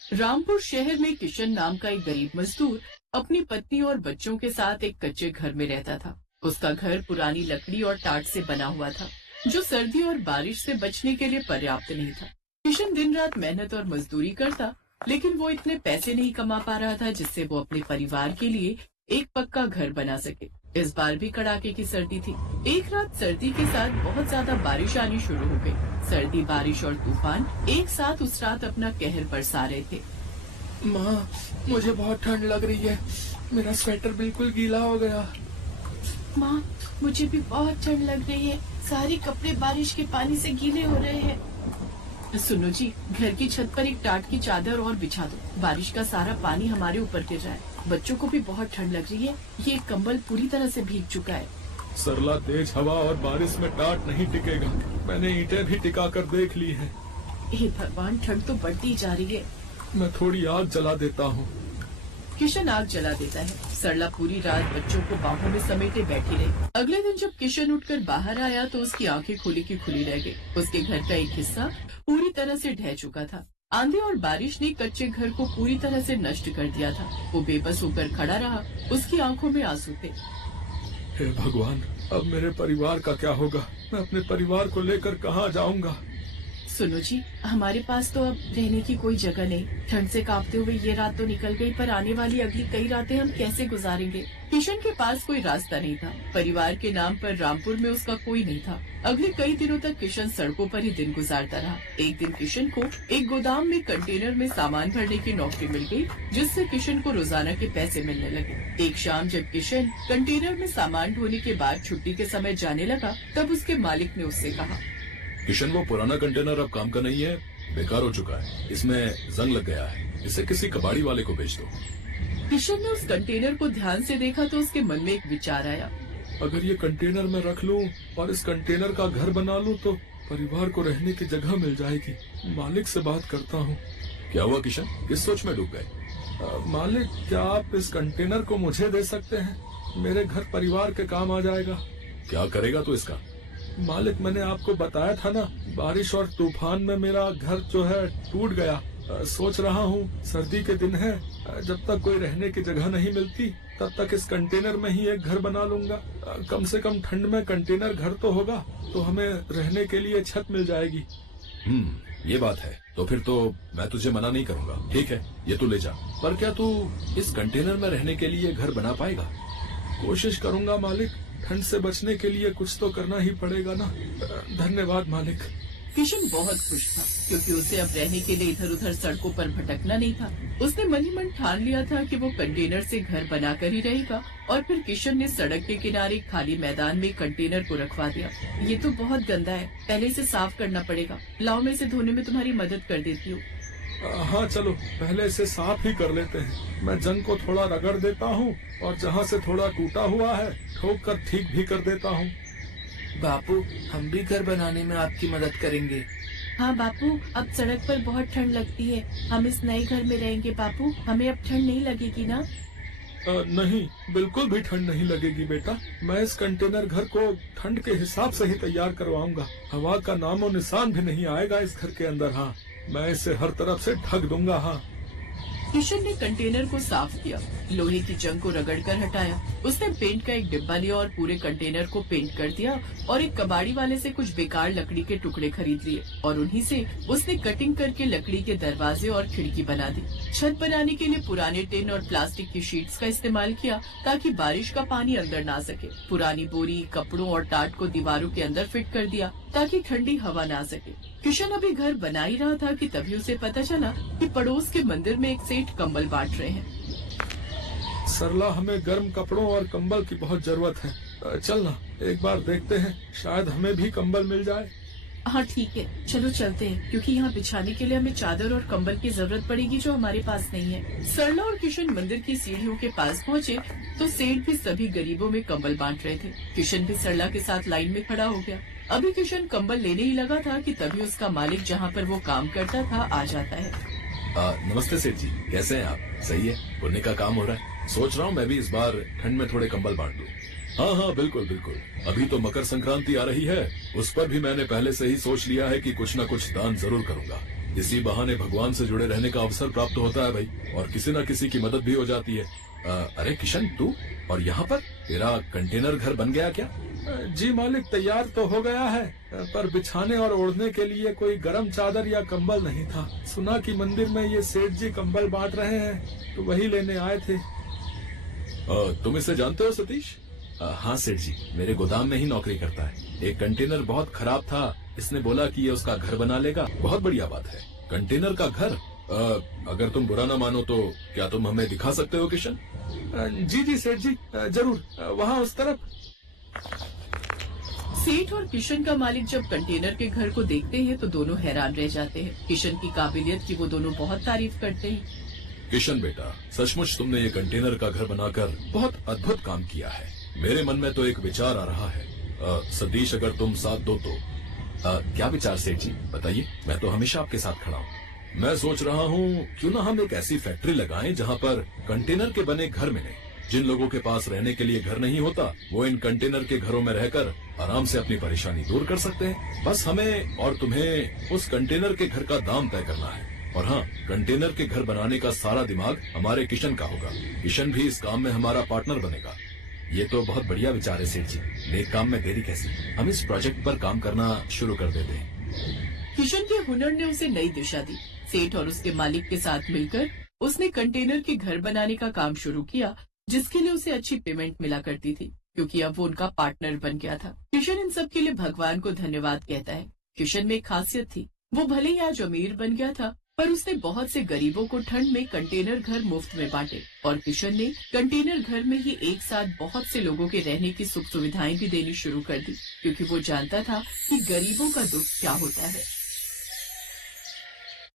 रामपुर शहर में किशन नाम का एक गरीब मजदूर अपनी पत्नी और बच्चों के साथ एक कच्चे घर में रहता था। उसका घर पुरानी लकड़ी और टाट से बना हुआ था, जो सर्दी और बारिश से बचने के लिए पर्याप्त नहीं था। किशन दिन रात मेहनत और मजदूरी करता, लेकिन वो इतने पैसे नहीं कमा पा रहा था जिससे वो अपने परिवार के लिए एक पक्का घर बना सके। इस बार भी कड़ाके की सर्दी थी। एक रात सर्दी के साथ बहुत ज्यादा बारिश आनी शुरू हो गई। सर्दी, बारिश और तूफान एक साथ उस रात अपना कहर बरसा रहे थे। माँ, मुझे बहुत ठंड लग रही है। मेरा स्वेटर बिल्कुल गीला हो गया। माँ, मुझे भी बहुत ठंड लग रही है। सारे कपड़े बारिश के पानी से गीले हो रहे हैं। सुनो जी, घर की छत पर एक टाट की चादर और बिछा दो। बारिश का सारा पानी हमारे ऊपर गिर रहा है। बच्चों को भी बहुत ठंड लग रही है। ये कंबल पूरी तरह से भीग चुका है। सरला, तेज हवा और बारिश में टाट नहीं टिकेगा। मैंने ईंटें भी टिका कर देख ली हैं। हे भगवान, ठंड तो बढ़ती जा रही है। मैं थोड़ी आग जला देता हूँ। किशन आग जला देता है। सरला पूरी रात बच्चों को बाहों में समेटे बैठी रही। अगले दिन जब किशन उठकर बाहर आया तो उसकी आंखें खुली की खुली रह गई। उसके घर का एक हिस्सा पूरी तरह से ढह चुका था। आंधी और बारिश ने कच्चे घर को पूरी तरह से नष्ट कर दिया था। वो बेबस होकर खड़ा रहा। उसकी आंखों में आंसू थे। हे भगवान, अब मेरे परिवार का क्या होगा? मैं अपने परिवार को लेकर कहाँ जाऊँगा? सुनो जी, हमारे पास तो अब रहने की कोई जगह नहीं। ठंड से कांपते हुए ये रात तो निकल गई, पर आने वाली अगली कई रातें हम कैसे गुजारेंगे? किशन के पास कोई रास्ता नहीं था। परिवार के नाम पर रामपुर में उसका कोई नहीं था। अगले कई दिनों तक किशन सड़कों पर ही दिन गुजारता रहा। एक दिन किशन को एक गोदाम में कंटेनर में सामान भरने की नौकरी मिल गई, जिससे किशन को रोजाना के पैसे मिलने लगे। एक शाम जब किशन कंटेनर में सामान ढोने के बाद छुट्टी के समय जाने लगा, तब उसके मालिक ने उससे कहा, किशन, वो पुराना कंटेनर अब काम का नहीं है, बेकार हो चुका है। इसमें जंग लग गया है। इसे किसी कबाड़ी वाले को बेच दो। किशन ने उस कंटेनर को ध्यान से देखा तो उसके मन में एक विचार आया। अगर ये कंटेनर में रख लूं और इस कंटेनर का घर बना लूं तो परिवार को रहने की जगह मिल जाएगी। मालिक से बात करता हूँ। क्या हुआ किशन, किस सोच में डूब गए? मालिक, क्या आप इस कंटेनर को मुझे दे सकते हैं? मेरे घर परिवार के काम आ जाएगा। क्या करेगा तू इसका? मालिक, मैंने आपको बताया था ना, बारिश और तूफान में मेरा घर जो है टूट गया। सोच रहा हूँ सर्दी के दिन है, जब तक कोई रहने की जगह नहीं मिलती तब तक इस कंटेनर में ही एक घर बना लूंगा। कम से कम ठंड में कंटेनर घर तो होगा, तो हमें रहने के लिए छत मिल जाएगी। ये बात है। तो फिर तो मैं तुझे मना नहीं करूँगा। ठीक है, ये तू ले जा। पर क्या तू इस कंटेनर में रहने के लिए घर बना पाएगा? कोशिश करूंगा मालिक। ठंड से बचने के लिए कुछ तो करना ही पड़ेगा ना। धन्यवाद मालिक। किशन बहुत खुश था, क्योंकि उसे अब रहने के लिए इधर उधर सड़कों पर भटकना नहीं था। उसने मन ही मन ठान लिया था कि वो कंटेनर से घर बनाकर ही रहेगा। और फिर किशन ने सड़क के किनारे खाली मैदान में कंटेनर को रखवा दिया। ये तो बहुत गंदा है, पहले इसे साफ करना पड़ेगा। लाओ, मैं इसे धोने में तुम्हारी मदद कर देती हूँ। हाँ चलो, पहले इसे साफ ही कर लेते हैं। मैं जंग को थोड़ा रगड़ देता हूँ और जहाँ से थोड़ा टूटा हुआ है ठोक कर ठीक भी कर देता हूँ। बापू, हम भी घर बनाने में आपकी मदद करेंगे। हाँ बापू, अब सड़क पर बहुत ठंड लगती है। हम इस नए घर में रहेंगे बापू। हमें अब ठंड नहीं लगेगी ना? नहीं, बिल्कुल भी ठंड नहीं लगेगी बेटा। मैं इस कंटेनर घर को ठंड के हिसाब से ही तैयार करवाऊंगा। हवा का नामो निशान भी नहीं आएगा इस घर के अंदर। हाँ, मैं इसे हर तरफ से ढक दूंगा। हाँ। किशन ने कंटेनर को साफ किया, लोहे की जंग को रगड़कर हटाया। उसने पेंट का एक डिब्बा लिया और पूरे कंटेनर को पेंट कर दिया और एक कबाड़ी वाले से कुछ बेकार लकड़ी के टुकड़े खरीद लिए और उन्हीं से उसने कटिंग करके लकड़ी के दरवाजे और खिड़की बना दी। छत बनाने के लिए पुराने टिन और प्लास्टिक की शीट्स का इस्तेमाल किया ताकि बारिश का पानी अंदर ना सके। पुरानी बोरी, कपड़ों और टाट को दीवारों के अंदर फिट कर दिया ताकि ठंडी हवा ना सके। किशन अभी घर बना ही रहा था कि तभी उसे पता चला कि पड़ोस के मंदिर में एक सेठ कंबल बांट रहे हैं। सरला, हमें गर्म कपड़ों और कंबल की बहुत जरूरत है। चलना, एक बार देखते हैं, शायद हमें भी कंबल मिल जाए। हाँ ठीक है, चलो चलते हैं, क्योंकि यहाँ बिछाने के लिए हमें चादर और कंबल की जरूरत पड़ेगी, जो हमारे पास नहीं है। सरला और किशन मंदिर की सीढ़ियों के पास पहुँचे तो सेठ भी सभी गरीबों में कंबल बांट रहे थे। किशन भी सरला के साथ लाइन में खड़ा हो गया। अभी किशन कंबल लेने ही लगा था कि तभी उसका मालिक, जहाँ पर वो काम करता था, आ जाता है। नमस्ते सेठ जी, कैसे हैं आप? सही है, पुण्य का काम हो रहा है। सोच रहा हूँ मैं भी इस बार ठंड में थोड़े कंबल बांट दूं। हाँ हाँ, बिल्कुल बिल्कुल। अभी तो मकर संक्रांति आ रही है, उस पर भी मैंने पहले से ही सोच लिया है कि कुछ न कुछ दान जरूर करूंगा। इसी बहाने भगवान से जुड़े रहने का अवसर प्राप्त होता है भाई, और किसी न किसी की मदद भी हो जाती है। अरे किशन, तू और यहाँ पर तेरा कंटेनर घर बन गया क्या? जी मालिक, तैयार तो हो गया है, पर बिछाने और ओढ़ने के लिए कोई गर्म चादर या कंबल नहीं था। सुना कि मंदिर में ये सेठ जी कंबल बांट रहे हैं, तो वही लेने आए थे। तुम इसे जानते हो सतीश? हाँ सेठ जी, मेरे गोदाम में ही नौकरी करता है। एक कंटेनर बहुत खराब था, इसने बोला कि ये उसका घर बना लेगा। बहुत बढ़िया बात है, कंटेनर का घर। अगर तुम बुरा ना मानो तो क्या तुम हमें दिखा सकते हो किशन? जी जी सेठ जी, जरूर, वहाँ उस तरफ। सेठ और किशन का मालिक जब कंटेनर के घर को देखते हैं तो दोनों हैरान रह जाते हैं। किशन की काबिलियत की वो दोनों बहुत तारीफ करते हैं। किशन बेटा, सचमुच तुमने ये कंटेनर का घर बनाकर बहुत अद्भुत काम किया है। मेरे मन में तो एक विचार आ रहा है, सतीश अगर तुम साथ दो तो। क्या विचार सेठ जी, बताइए, मैं तो हमेशा आपके साथ खड़ा हूँ। मैं सोच रहा हूँ क्यों ना हम एक ऐसी फैक्ट्री लगाएं जहाँ पर कंटेनर के बने घर मिले। जिन लोगों के पास रहने के लिए घर नहीं होता, वो इन कंटेनर के घरों में रहकर आराम से अपनी परेशानी दूर कर सकते हैं। बस हमें और तुम्हें उस कंटेनर के घर का दाम तय करना है। और हाँ, कंटेनर के घर बनाने का सारा दिमाग हमारे किशन का होगा। किशन भी इस काम में हमारा पार्टनर बनेगा। ये तो बहुत बढ़िया विचार है सेठ जी, नेक काम में देरी कैसी। हम इस प्रोजेक्ट पर काम करना शुरू कर देते हैं। किशन के हुनर ने उसे नई दिशा दी। सेठ और उसके मालिक के साथ मिलकर उसने कंटेनर के घर बनाने का काम शुरू किया, जिसके लिए उसे अच्छी पेमेंट मिला करती थी, क्योंकि अब वो उनका पार्टनर बन गया था। किशन इन सब के लिए भगवान को धन्यवाद कहता है। किशन में एक खासियत थी, वो भले ही आज अमीर बन गया था, पर उसने बहुत से गरीबों को ठंड में कंटेनर घर मुफ्त में बांटे। और किशन ने कंटेनर घर में ही एक साथ बहुत से लोगों के रहने की सुख सुविधाएं भी देनी शुरू कर दी, क्योंकि वो जानता था कि गरीबों का दुख क्या होता है।